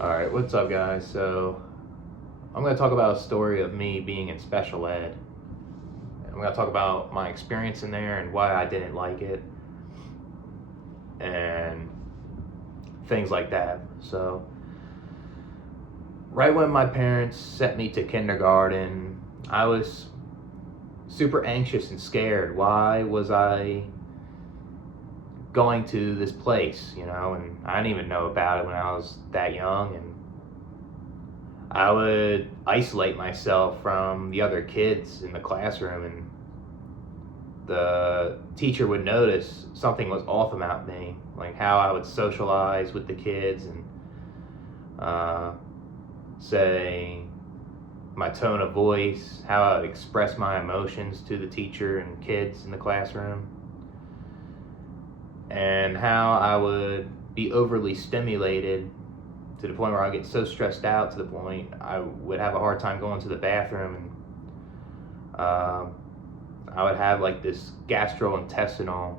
Alright, what's up, guys? So, I'm going to talk about a story of me being in special ed. I'm going to talk about my experience in there and why I didn't like it, and things like that. So, right when my parents sent me to kindergarten, I was super anxious and scared. Why was I going to this place, And I didn't even know about it when I was that young, and I would isolate myself from the other kids in the classroom, and the teacher would notice something was off about me, like how I would socialize with the kids, and uh, say my tone of voice, how I would express my emotions to the teacher and kids in the classroom, and how I would be overly stimulated to the point where I get so stressed out to the point I would have a hard time going to the bathroom, and I would have like this gastrointestinal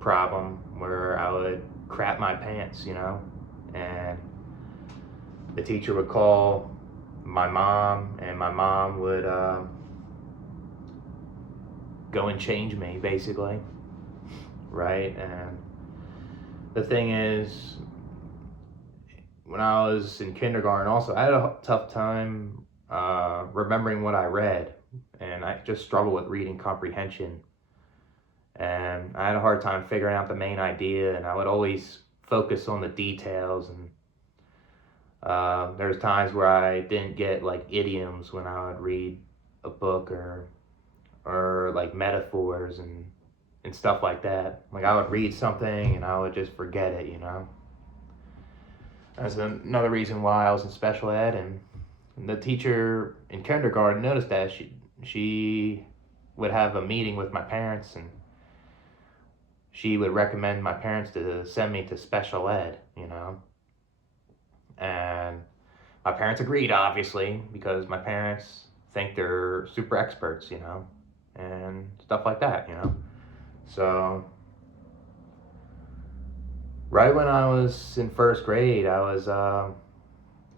problem where I would crap my pants, and the teacher would call my mom, and my mom would go and change me, basically, right? And the thing is, when I was in kindergarten, also, I had a tough time remembering what I read, and I just struggled with reading comprehension. And I had a hard time figuring out the main idea, and I would always focus on the details. And there's times where I didn't get like idioms when I would read a book, or like metaphors and stuff like that. Like I would read something and I would just forget it. That's another reason why I was in special ed, and the teacher in kindergarten noticed that. She would have a meeting with my parents, and she would recommend my parents to send me to special ed. And my parents agreed, obviously, because my parents think they're super experts, and stuff like that. So, right when I was in first grade, I was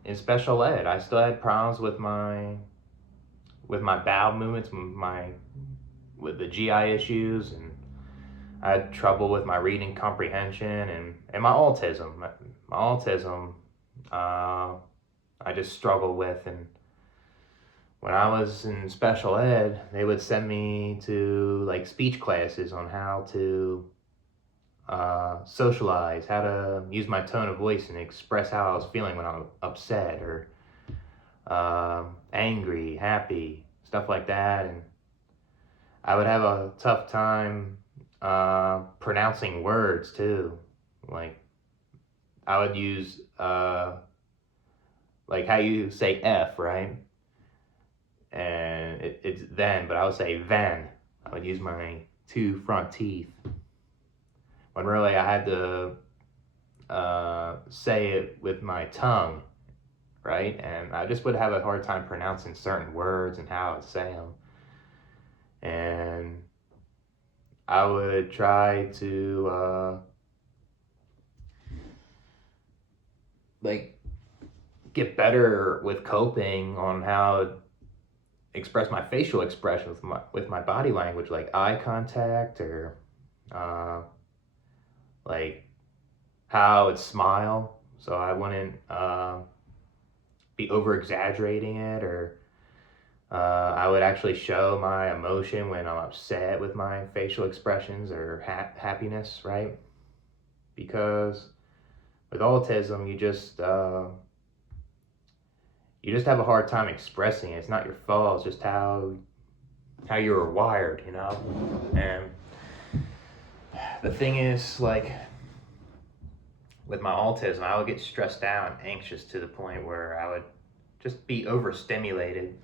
in special ed. I still had problems with my bowel movements, with the GI issues, and I had trouble with my reading comprehension, and my autism. My autism, I just struggled with. And when I was in special ed, they would send me to like speech classes on how to socialize, how to use my tone of voice and express how I was feeling when I was upset, or angry, happy, stuff like that. And I would have a tough time pronouncing words too. Like I would use like how you say F, right? And it's then, but I would say then. I would use my two front teeth when really I had to say it with my tongue, right? And I just would have a hard time pronouncing certain words and how I would say them. And I would try to like get better with coping on how to express my facial expression with my body language, like eye contact, or like how I would smile, so I wouldn't be over exaggerating it, or I would actually show my emotion when I'm upset with my facial expressions, or happiness, right? Because with autism, you just have a hard time expressing it. It's not your fault. It's just how you were wired. And the thing is, like, with my autism, I would get stressed out and anxious to the point where I would just be overstimulated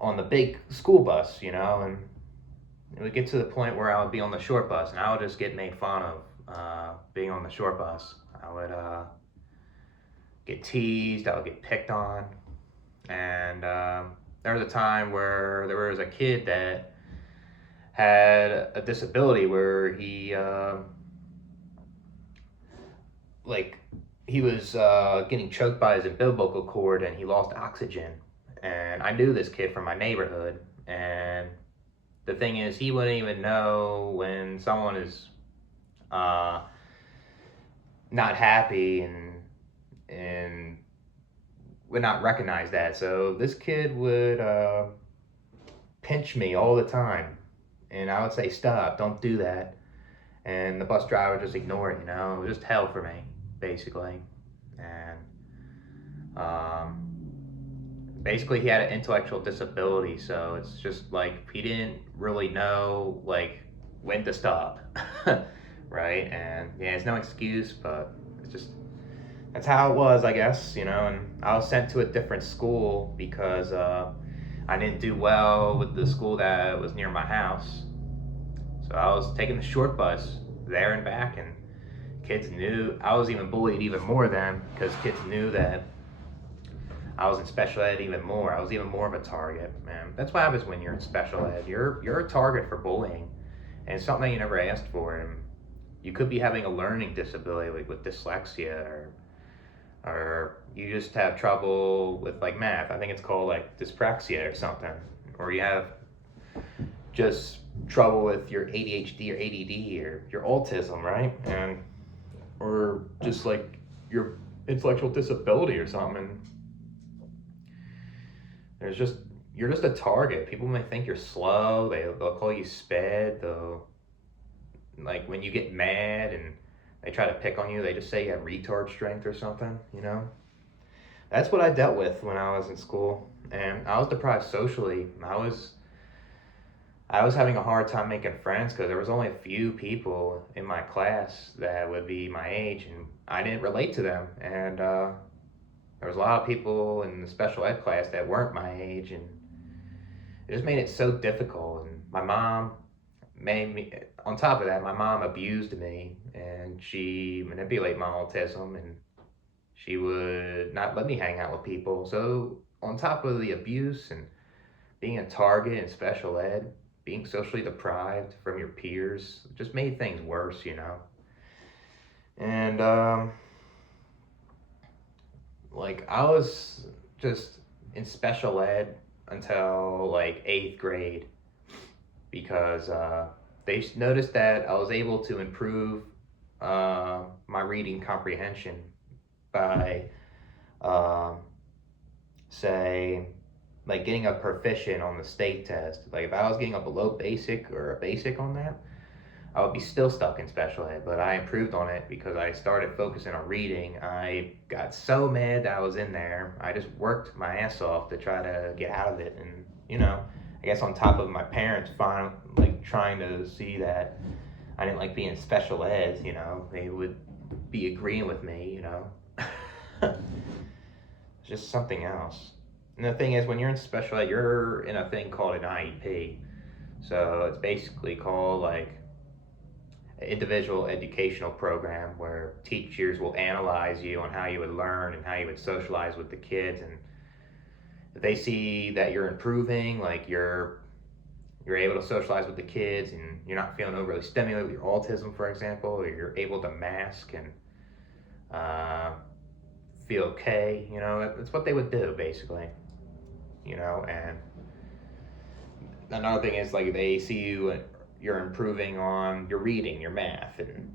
on the big school bus, and it would get to the point where I would be on the short bus, and I would just get made fun of being on the short bus. I would get teased, I would get picked on, and there was a time where there was a kid that had a disability where he like he was getting choked by his umbilical cord and he lost oxygen. And I knew this kid from my neighborhood. And the thing is, he wouldn't even know when someone is uh, not happy and would not recognize that. So this kid would pinch me all the time, and I would say, "Stop! Don't do that." And the bus driver would just ignore it. It was just hell for me, basically. And um, basically, he had an intellectual disability, so it's just like he didn't really know like when to stop, right? And yeah, it's no excuse, but it's just that's how it was, I guess. And I was sent to a different school because I didn't do well with the school that was near my house. So I was taking the short bus there and back, and kids knew. I was even bullied even more then because kids knew that I was in special ed even more. I was even more of a target, man. That's what happens when you're in special ed. You're a target for bullying, and it's something you never asked for. And you could be having a learning disability, like with dyslexia, or you just have trouble with like math. I think it's called like dyspraxia or something, or you have just trouble with your ADHD or ADD or your autism, right? And or just like your intellectual disability or something. There's just you're just a target. People may think you're slow. They'll call you sped. They'll like when you get mad and they try to pick on you. They just say you have retard strength or something. That's what I dealt with when I was in school, and I was deprived socially. I was having a hard time making friends because there was only a few people in my class that would be my age, and I didn't relate to them. And there was a lot of people in the special ed class that weren't my age, and it just made it so difficult. And my mom made me. On top of that, my mom abused me, and she manipulated my autism, and she would not let me hang out with people. So on top of the abuse and being a target in special ed, being socially deprived from your peers just made things worse. And like I was just in special ed until like 8th grade because they noticed that I was able to improve my reading comprehension by say like getting a proficient on the state test. Like if I was getting a below basic or a basic on that, I would be still stuck in special ed. But I improved on it because I started focusing on reading. I got so mad that I was in there. I just worked my ass off to try to get out of it. And I guess on top of my parents like trying to see that I didn't like being in special ed, they would be agreeing with me. It's just something else. And the thing is, when you're in special ed, you're in a thing called an IEP. So it's basically called like an individual educational program where teachers will analyze you on how you would learn and how you would socialize with the kids. And if they see that you're improving, like you're able to socialize with the kids and you're not feeling overly stimulated with your autism, for example, or you're able to mask and feel okay, that's what they would do basically. And another thing is like they see you're improving on your reading, your math, and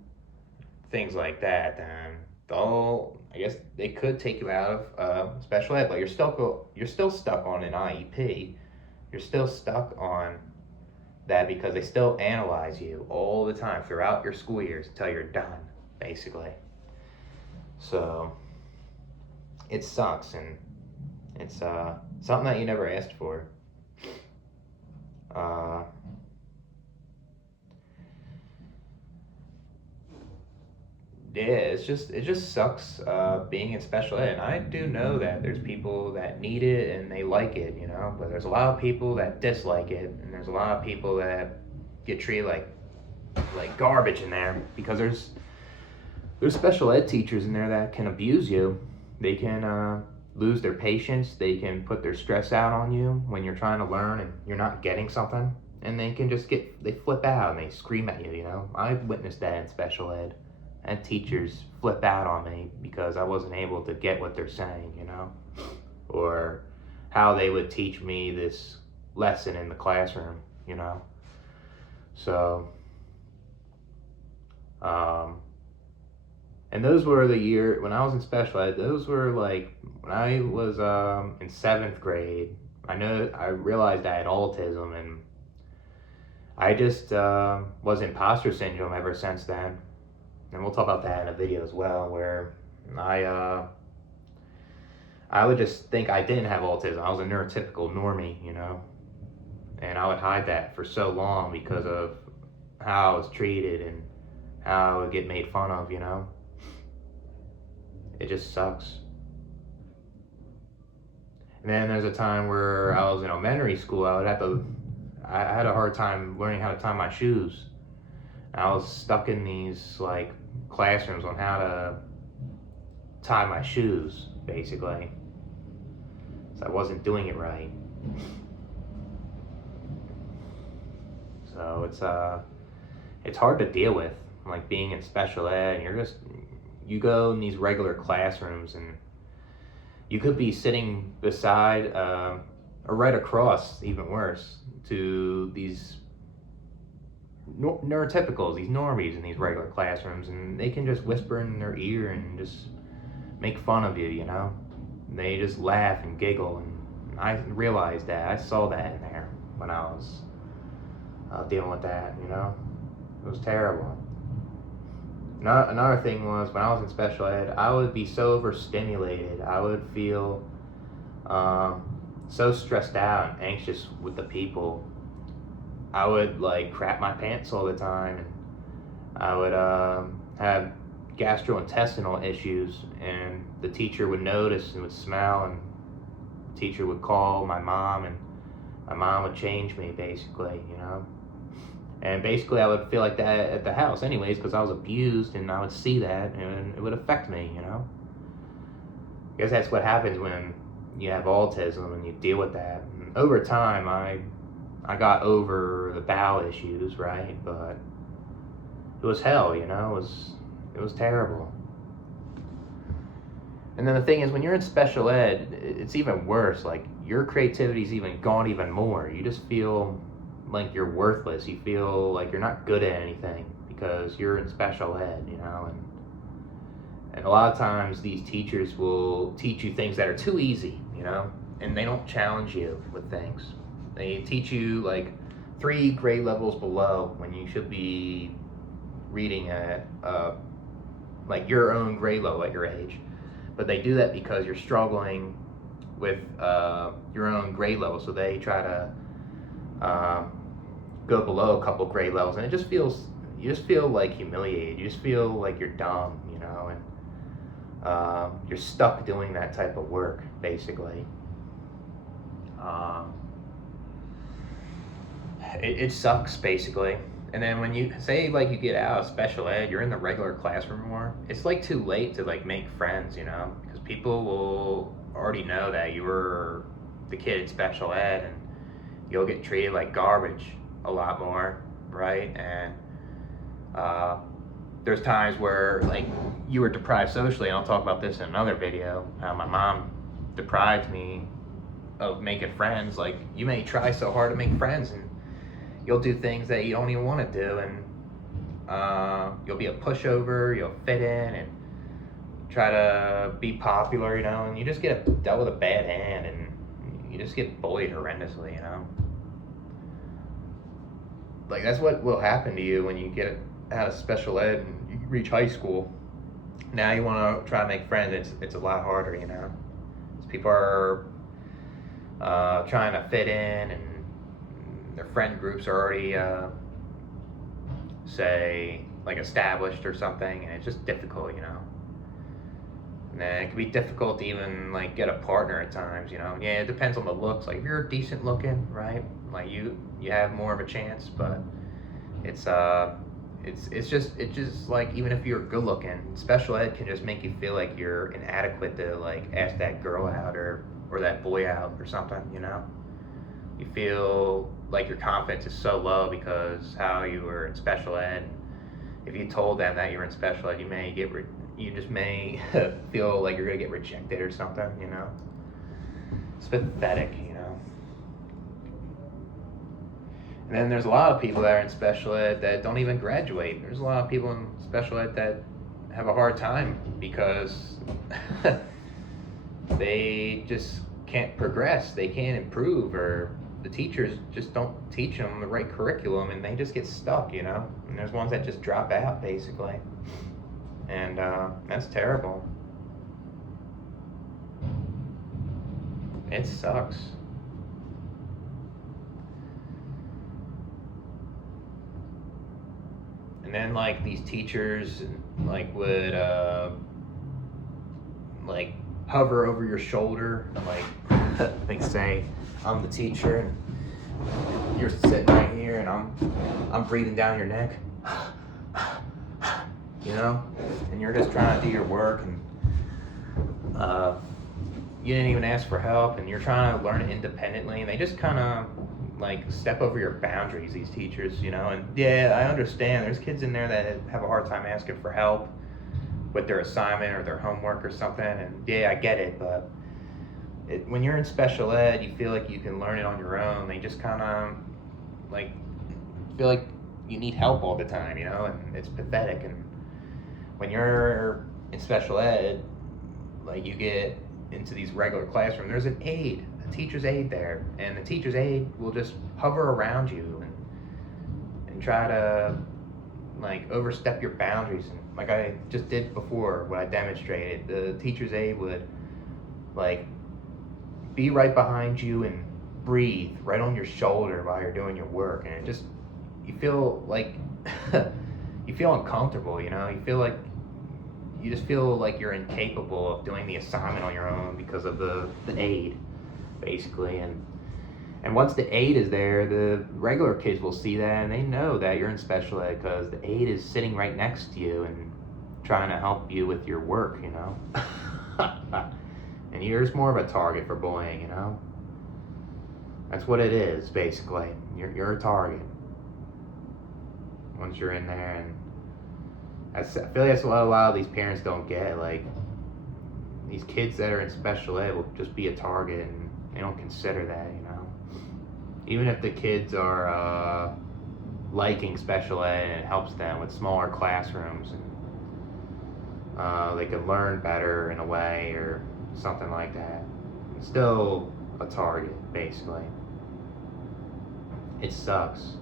things like that, and I guess they could take you out of special ed, but you're still stuck on an IEP. You're still stuck on that because they still analyze you all the time throughout your school years until you're done, basically. So it sucks, and it's something that you never asked for. Yeah, it just sucks being in special ed. And I do know that there's people that need it and they like it, but there's a lot of people that dislike it, and there's a lot of people that get treated like garbage in there because there's special ed teachers in there that can abuse you. They can lose their patience. They can put their stress out on you when you're trying to learn and you're not getting something, and they can just they flip out and they scream at you. I've witnessed that in special ed. had teachers flip out on me because I wasn't able to get what they're saying, or how they would teach me this lesson in the classroom. So, and those were the year when I was in special ed. Those were like when I was in 7th grade. I realized I had autism, and I just was imposter syndrome ever since then. And we'll talk about that in a video as well, where I would just think I didn't have autism. I was a neurotypical normie, and I would hide that for so long because of how I was treated and how I would get made fun of. It just sucks. And then there's a time where I was in elementary school. I had a hard time learning how to tie my shoes. I was stuck in these like classrooms on how to tie my shoes, basically. So I wasn't doing it right. So it's hard to deal with, like being in special ed, and you go in these regular classrooms, and you could be sitting beside or right across, even worse, to these neurotypicals, these normies in these regular classrooms, and they can just whisper in their ear and just make fun of you. They just laugh and giggle, and I realized that. I saw that in there when I was dealing with that. It was terrible. Another thing was, when I was in special ed, I would be so overstimulated. I would feel so stressed out and anxious with the people. I would like crap my pants all the time, and I would have gastrointestinal issues, and the teacher would notice and would smell, and the teacher would call my mom, and my mom would change me, basically. And basically I would feel like that at the house anyways, because I was abused, and I would see that, and it would affect me. I guess that's what happens when you have autism and you deal with that. And over time, I got over the bowel issues, right? But it was hell, it was terrible. And then the thing is, when you're in special ed, it's even worse. Like, your creativity's even gone even more. You just feel like you're worthless. You feel like you're not good at anything because you're in special ed, and a lot of times these teachers will teach you things that are too easy, and they don't challenge you with things. They teach you like 3 grade levels below when you should be reading at like your own grade level at your age. But they do that because you're struggling with your own grade level, so they try to go below a couple grade levels, and you just feel like humiliated. You just feel like you're dumb, and you're stuck doing that type of work, basically. It sucks, basically. And then when you say, like, you get out of special ed, you're in the regular classroom more, it's like too late to like make friends, because people will already know that you were the kid in special ed, and you'll get treated like garbage a lot more, right? And there's times where like you were deprived socially, and I'll talk about this in another video, how my mom deprived me of making friends. Like, you may try so hard to make friends, and you'll do things that you don't even want to do, and you'll be a pushover, you'll fit in and try to be popular, and you just get dealt with a bad hand, and you just get bullied horrendously, Like, that's what will happen to you when you get out of special ed and you reach high school. Now you want to try to make friends, it's a lot harder, Because people are trying to fit in, and their friend groups are already, say, like established or something, and it's just difficult, And then it can be difficult to even like get a partner at times, Yeah, it depends on the looks. Like, if you're decent looking, right? Like, you have more of a chance, but it's just like, even if you're good looking, special ed can just make you feel like you're inadequate to like ask that girl out or that boy out or something, You feel like your confidence is so low because how you were in special ed. if you told them that you're in special ed, you just may feel like you're gonna get rejected or something, you know? It's pathetic, you know? And then there's a lot of people that are in special ed that don't even graduate. There's a lot of people in special ed that have a hard time because they just can't progress, they can't improve, or the teachers just don't teach them the right curriculum and they just get stuck, you know? And there's ones that just drop out, basically. And that's terrible. It sucks. And then like these teachers like would like hover over your shoulder, like they say, I'm the teacher and you're sitting right here and I'm breathing down your neck, you know, and you're just trying to do your work, and you didn't even ask for help and you're trying to learn it independently, and they just kind of like step over your boundaries, these teachers, you know. And yeah, I understand there's kids in there that have a hard time asking for help with their assignment or their homework or something, and yeah, I get it, but when you're in special ed, you feel like you can learn it on your own. They just kind of like feel like you need help all the time, you know, and it's pathetic. And when you're in special ed, like you get into these regular classrooms, there's an aide, a teacher's aide there, and the teacher's aide will just hover around you and try to like overstep your boundaries. And like I just did before, what I demonstrated, the teacher's aide would like be right behind you and breathe right on your shoulder while you're doing your work, and it just, you feel like you feel uncomfortable, you know. You just feel like you're incapable of doing the assignment on your own because of the aide, basically. And once the aide is there, the regular kids will see that and they know that you're in special ed because the aide is sitting right next to you and trying to help you with your work, you know. And you're just more of a target for bullying, you know. That's what it is, basically. You're a target once you're in there. And I feel like that's what a lot of these parents don't get. Like, these kids that are in special ed will just be a target, and they don't consider that, you know. Even if the kids are liking special ed and it helps them with smaller classrooms, and they can learn better in a way or something like that, it's still a target, basically. It sucks.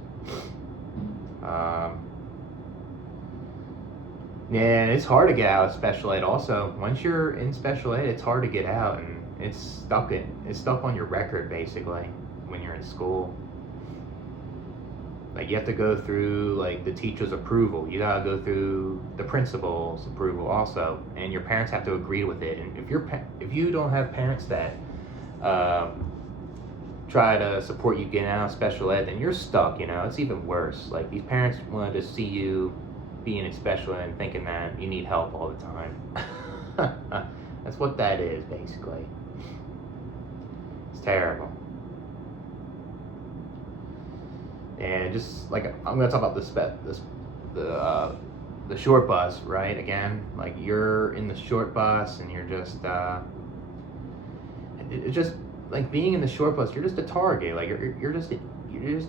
Yeah, and it's hard to get out of special ed also. Once you're in special ed, it's hard to get out, and it's stuck on your record, basically, when you're in school. Like, you have to go through like the teacher's approval. You gotta go through the principal's approval also, and your parents have to agree with it. And if you don't have parents that try to support you getting out of special ed, then you're stuck, you know. It's even worse. Like, these parents want to just see you being in special ed and thinking that you need help all the time. That's what that is, basically. It's terrible. And just like, I'm gonna talk about the short bus, right? Again, like, you're in the short bus and you're just it's just like being in the short bus. You're just a target. Like, you're just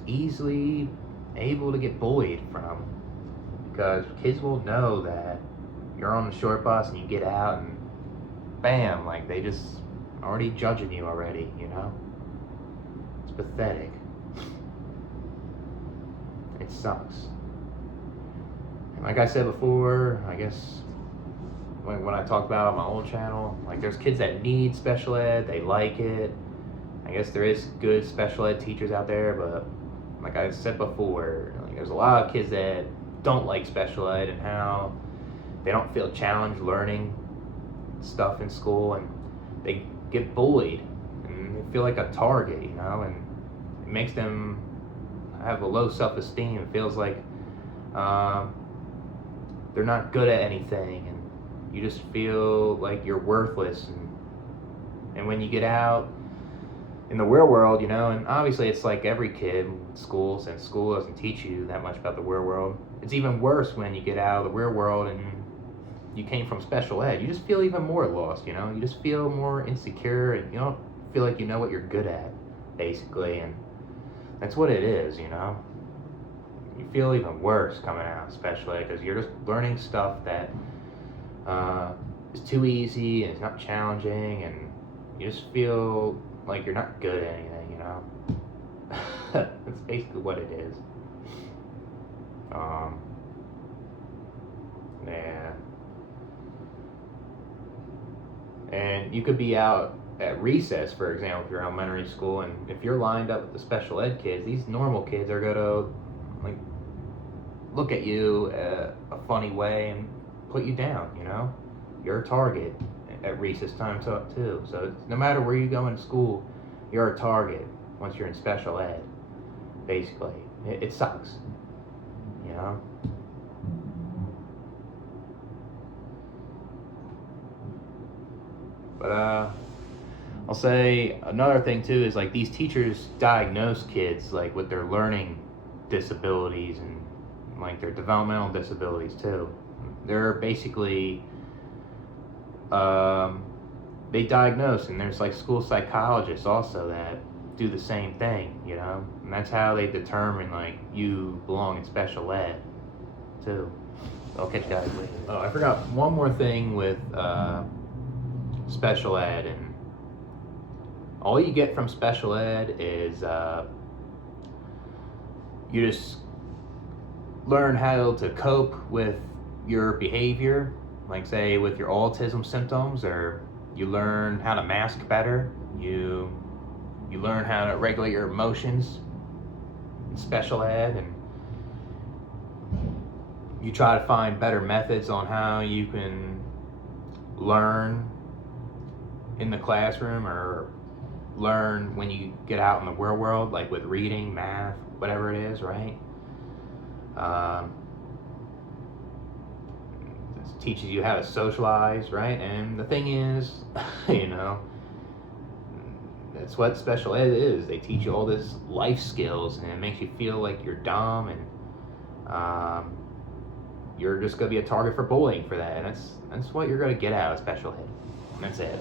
easily able to get bullied from, because kids will know that you're on the short bus and you get out and bam, like, they just already judging you already, you know. It's pathetic. It sucks. And like I said before, I guess when I talked about it on my old channel, like, there's kids that need special ed, they like it. I guess there is good special ed teachers out there, but like I said before, like, there's a lot of kids that don't like special ed and how they don't feel challenged learning stuff in school, and they get bullied and they feel like a target, you know, and it makes them have a low self-esteem. It feels like they're not good at anything, and you just feel like you're worthless. And when you get out, in the real world, and obviously it's like every kid in school, since school doesn't teach you that much about the real world. It's even worse when you get out of the real world and you came from special ed. You just feel even more lost, You just feel more insecure, and you don't feel like you know what you're good at, basically. And that's what it is, You feel even worse coming out of special ed because you're just learning stuff that is too easy and it's not challenging, and you just feel like you're not good at anything, That's basically what it is. Yeah. And you could be out at recess, for example, if you're in elementary school, and if you're lined up with the special ed kids, these normal kids are gonna like look at you a funny way and put you down. You're a target at recess time too. So no matter where you go in school, you're a target once you're in special ed. Basically, it sucks. But I'll say another thing too is like these teachers diagnose kids like with their learning disabilities and like their developmental disabilities too. They're basically they diagnose, and there's like school psychologists also that do the same thing, and that's how they determine like you belong in special ed too. I'll catch you guys later. Oh, I forgot one more thing with special ed, and all you get from special ed is you just learn how to cope with your behavior, like say with your autism symptoms, or you learn how to mask better, you learn how to regulate your emotions in special ed, and you try to find better methods on how you can learn in the classroom or learn when you get out in the real world, like with reading, math, whatever it is, right? It teaches you how to socialize, right? And the thing is, that's what special ed is. They teach you all this life skills, and it makes you feel like you're dumb, and you're just gonna be a target for bullying for that. And that's what you're gonna get out of special ed. And that's it.